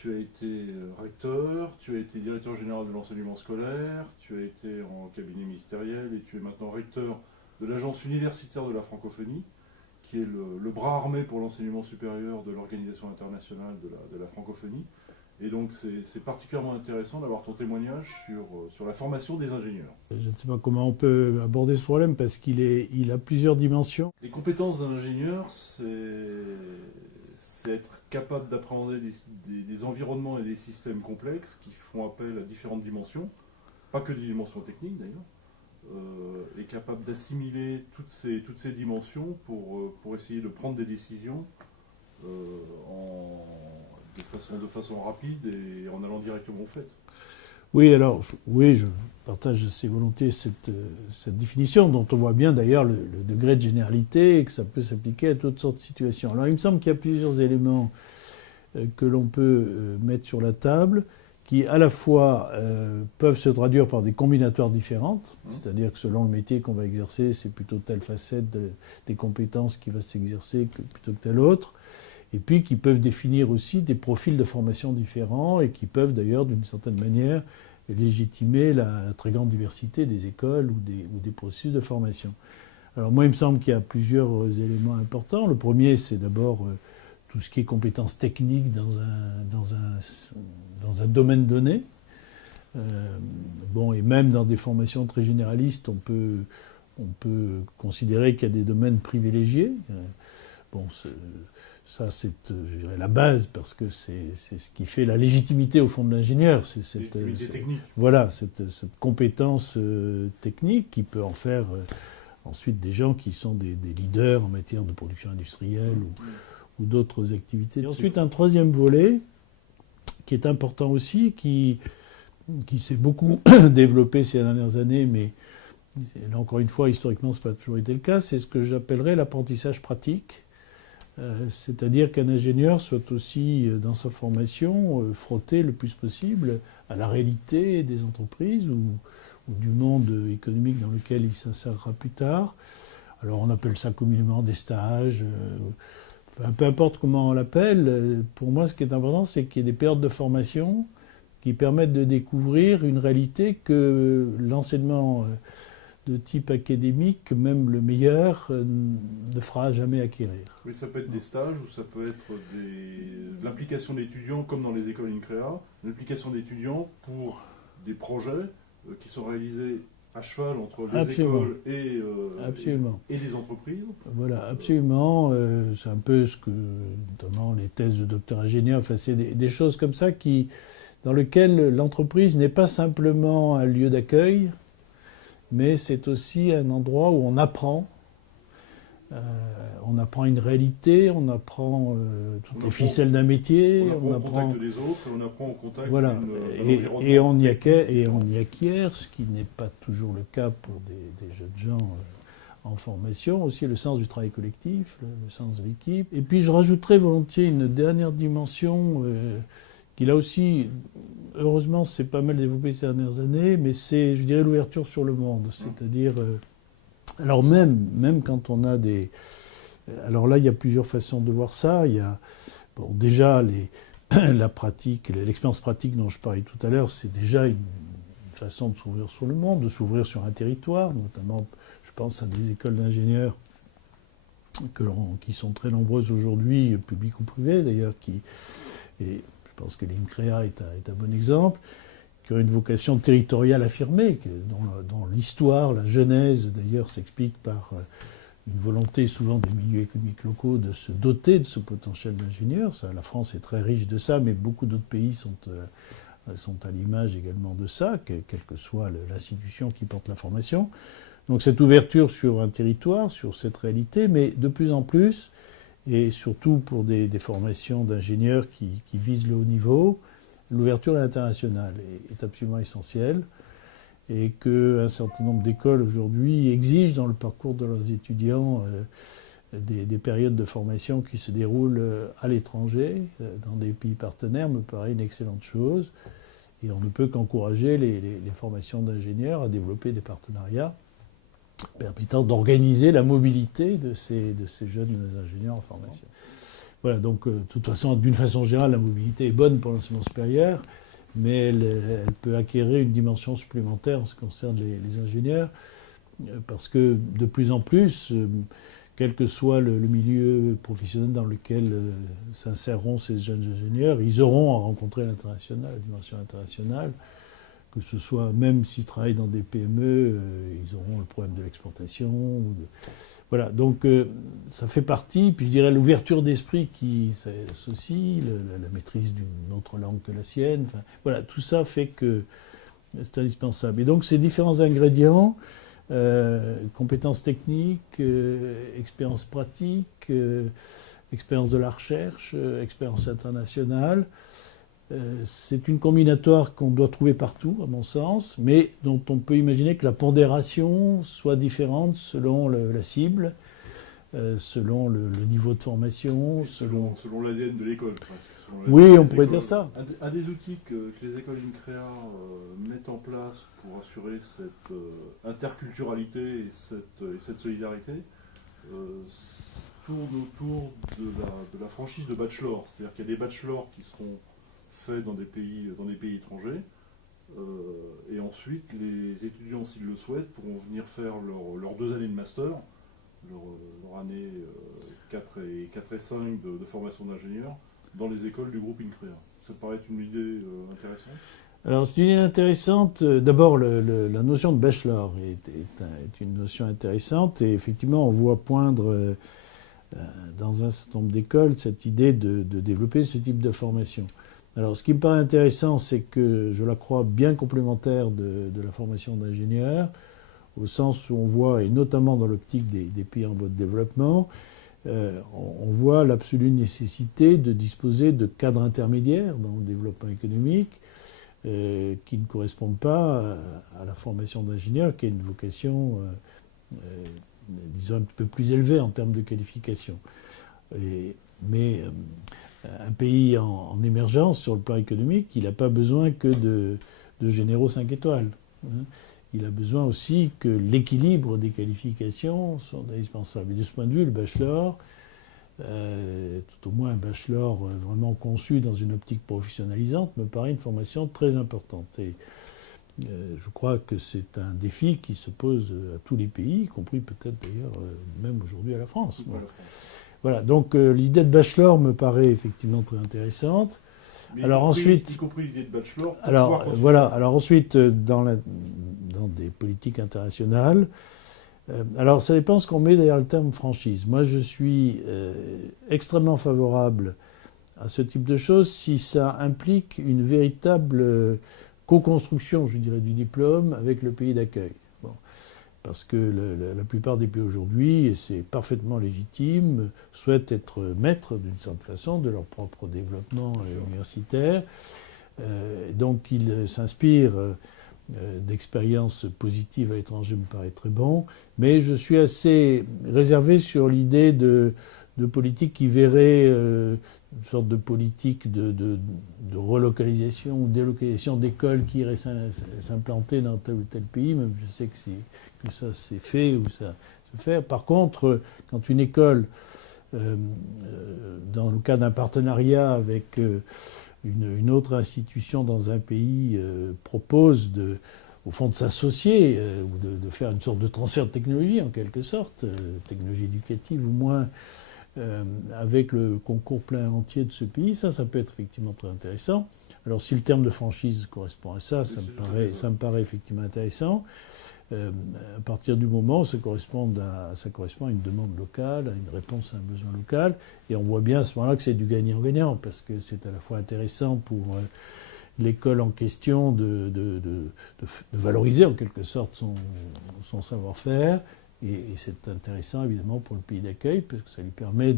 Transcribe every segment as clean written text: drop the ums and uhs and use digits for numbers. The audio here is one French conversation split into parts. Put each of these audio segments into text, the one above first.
tu as été recteur, tu as été directeur général de l'enseignement scolaire, tu as été en cabinet ministériel et tu es maintenant recteur de l'Agence universitaire de la francophonie, qui est le bras armé pour l'enseignement supérieur de l'Organisation internationale de la francophonie. Et donc c'est particulièrement intéressant d'avoir ton témoignage sur la formation des ingénieurs. Je ne sais pas comment on peut aborder ce problème parce qu'il a plusieurs dimensions. Les compétences d'un ingénieur, c'est être capable d'appréhender des environnements et des systèmes complexes qui font appel à différentes dimensions, pas que des dimensions techniques d'ailleurs, et capable d'assimiler toutes ces dimensions pour essayer de prendre des décisions de façon rapide et en allant directement au fait. Oui, alors, oui, je partage assez volontiers cette définition, dont on voit bien d'ailleurs le degré de généralité et que ça peut s'appliquer à toutes sortes de situations. Alors, il me semble qu'il y a plusieurs éléments que l'on peut mettre sur la table, qui à la fois peuvent se traduire par des combinatoires différentes, c'est-à-dire que selon le métier qu'on va exercer, c'est plutôt telle facette des compétences qui va s'exercer plutôt que telle autre, et puis qui peuvent définir aussi des profils de formation différents et qui peuvent d'ailleurs d'une certaine manière légitimer la très grande diversité des écoles ou des processus de formation. Alors moi il me semble qu'il y a plusieurs éléments importants. Le premier c'est d'abord tout ce qui est compétences techniques dans un domaine donné. Bon, et même dans des formations très généralistes on peut considérer qu'il y a des domaines privilégiés. Bon, ça, c'est, je dirais, la base, parce que c'est ce qui fait la légitimité, au fond, de l'ingénieur. C'est cette compétence technique qui peut en faire ensuite des gens qui sont des leaders en matière de production industrielle ou d'autres activités. Et ensuite, un troisième volet, qui est important aussi, qui s'est beaucoup développé ces dernières années, mais là, encore une fois, historiquement, ce n'a pas toujours été le cas, c'est ce que j'appellerais l'apprentissage pratique. C'est-à-dire qu'un ingénieur soit aussi, dans sa formation, frotté le plus possible à la réalité des entreprises ou du monde économique dans lequel il s'insérera plus tard. Alors on appelle ça communément des stages, peu importe comment on l'appelle. Pour moi, ce qui est important, c'est qu'il y ait des périodes de formation qui permettent de découvrir une réalité que l'enseignement de type académique, même le meilleur, ne fera jamais acquérir. Oui, ça peut être des stages ou ça peut être de l'implication d'étudiants, comme dans les écoles INCREA, l'implication d'étudiants pour des projets qui sont réalisés à cheval entre les écoles et les entreprises. Voilà, absolument. C'est un peu ce que, notamment les thèses de docteur ingénieur, enfin, c'est des choses comme ça dans lesquelles l'entreprise n'est pas simplement un lieu d'accueil, mais c'est aussi un endroit où on apprend. On apprend une réalité, on apprend toutes les ficelles d'un métier. On apprend au contact des autres, on apprend au contact voilà. Et on y acquiert, ce qui n'est pas toujours le cas pour des jeunes gens en formation, aussi le sens du travail collectif, le sens de l'équipe. Et puis je rajouterais volontiers une dernière dimension qui là aussi, heureusement, s'est pas mal développé ces dernières années, mais c'est, je dirais, l'ouverture sur le monde. C'est-à-dire, alors même quand on a des... Alors là, il y a plusieurs façons de voir ça. Il y a, bon, déjà, la pratique, l'expérience pratique dont je parlais tout à l'heure, c'est déjà une façon de s'ouvrir sur le monde, de s'ouvrir sur un territoire, notamment, je pense à des écoles d'ingénieurs qui sont très nombreuses aujourd'hui, publiques ou privées d'ailleurs, et je pense que l'INCREA est un bon exemple, qui ont une vocation territoriale affirmée, dont l'histoire, la genèse d'ailleurs s'explique par une volonté souvent des milieux économiques locaux de se doter de ce potentiel d'ingénieurs. La France est très riche de ça, mais beaucoup d'autres pays sont à l'image également de ça, quelle que soit l'institution qui porte la formation. Donc cette ouverture sur un territoire, sur cette réalité, mais de plus en plus, et surtout pour des formations d'ingénieurs qui visent le haut niveau, l'ouverture à l'international est absolument essentielle et qu'un certain nombre d'écoles aujourd'hui exigent dans le parcours de leurs étudiants des périodes de formation qui se déroulent à l'étranger, dans des pays partenaires, me paraît une excellente chose. Et on ne peut qu'encourager les formations d'ingénieurs à développer des partenariats permettant d'organiser la mobilité de ces jeunes ingénieurs en formation. Voilà, donc de toute façon, d'une façon générale, la mobilité est bonne pour l'enseignement supérieur, mais elle peut acquérir une dimension supplémentaire en ce qui concerne les ingénieurs, parce que de plus en plus, quel que soit le milieu professionnel dans lequel s'inséreront ces jeunes ingénieurs, ils auront à rencontrer l'international, la dimension internationale, que ce soit, même s'ils travaillent dans des PME, ils auront le problème de l'exportation. Voilà, donc ça fait partie, puis je dirais l'ouverture d'esprit qui s'associe, la maîtrise d'une autre langue que la sienne, enfin, voilà, tout ça fait que c'est indispensable. Et donc ces différents ingrédients, compétences techniques, expérience pratique, expérience de la recherche, expérience internationale, c'est une combinatoire qu'on doit trouver partout, à mon sens, mais dont on peut imaginer que la pondération soit différente selon la cible, selon le niveau de formation, selon l'ADN de l'école. Oui, on pourrait dire ça. Un des outils que les écoles INCREA mettent en place pour assurer cette interculturalité et cette solidarité tourne autour de la franchise de bachelor. C'est-à-dire qu'il y a des bachelors qui seront faits dans des pays étrangers. Et ensuite, les étudiants, s'ils le souhaitent, pourront venir faire leurs 2 années de master, leur année 4 et 5 de formation d'ingénieur dans les écoles du groupe INCREA. Ça te paraît être une idée intéressante ? Alors, c'est une idée intéressante. D'abord, la notion de bachelor est une notion intéressante. Et effectivement, on voit poindre dans un certain nombre d'écoles cette idée de développer ce type de formation. Alors, ce qui me paraît intéressant, c'est que je la crois bien complémentaire de la formation d'ingénieur, au sens où on voit, et notamment dans l'optique des pays en voie de développement, on voit l'absolue nécessité de disposer de cadres intermédiaires dans le développement économique qui ne correspondent pas à la formation d'ingénieur, qui a une vocation, disons, un peu plus élevée en termes de qualification. Mais un pays en émergence sur le plan économique, il n'a pas besoin que de généraux 5 étoiles. Hein. Il a besoin aussi que l'équilibre des qualifications soit indispensable. Et de ce point de vue, le bachelor, tout au moins un bachelor vraiment conçu dans une optique professionnalisante, me paraît une formation très importante. Et je crois que c'est un défi qui se pose à tous les pays, y compris peut-être d'ailleurs même aujourd'hui à la France. Voilà, donc l'idée de bachelor me paraît effectivement très intéressante. Mais alors ensuite, y compris l'idée de bachelor. Alors voilà. Alors ensuite, dans des politiques internationales, alors ça dépend ce qu'on met derrière le terme franchise. Moi, je suis extrêmement favorable à ce type de choses si ça implique une véritable co-construction, je dirais, du diplôme avec le pays d'accueil. Bon. Parce que la plupart des pays aujourd'hui, et c'est parfaitement légitime, souhaitent être maîtres d'une certaine façon de leur propre développement universitaire. Donc ils s'inspirent d'expériences positives à l'étranger, me paraît très bon. Mais je suis assez réservé sur l'idée de politique qui verrait une sorte de politique de relocalisation ou délocalisation d'écoles qui iraient s'implanter dans tel ou tel pays. Même je sais que ça s'est fait ou ça se fait. Par contre, quand une école, dans le cas d'un partenariat avec une autre institution dans un pays, propose au fond de s'associer ou de faire une sorte de transfert de technologie en quelque sorte, technologie éducative au moins, avec le concours plein entier de ce pays, ça peut être effectivement très intéressant. Alors si le terme de franchise correspond à ça, ça me paraît effectivement intéressant. À partir du moment où ça correspond à une demande locale, à une réponse à un besoin local, et on voit bien à ce moment-là que c'est du gagnant-gagnant, parce que c'est à la fois intéressant pour l'école en question de valoriser en quelque sorte son savoir-faire, et c'est intéressant évidemment pour le pays d'accueil, parce que ça lui permet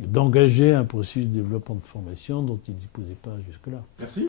d'engager un processus de développement de formation dont il ne disposait pas jusque-là. Merci.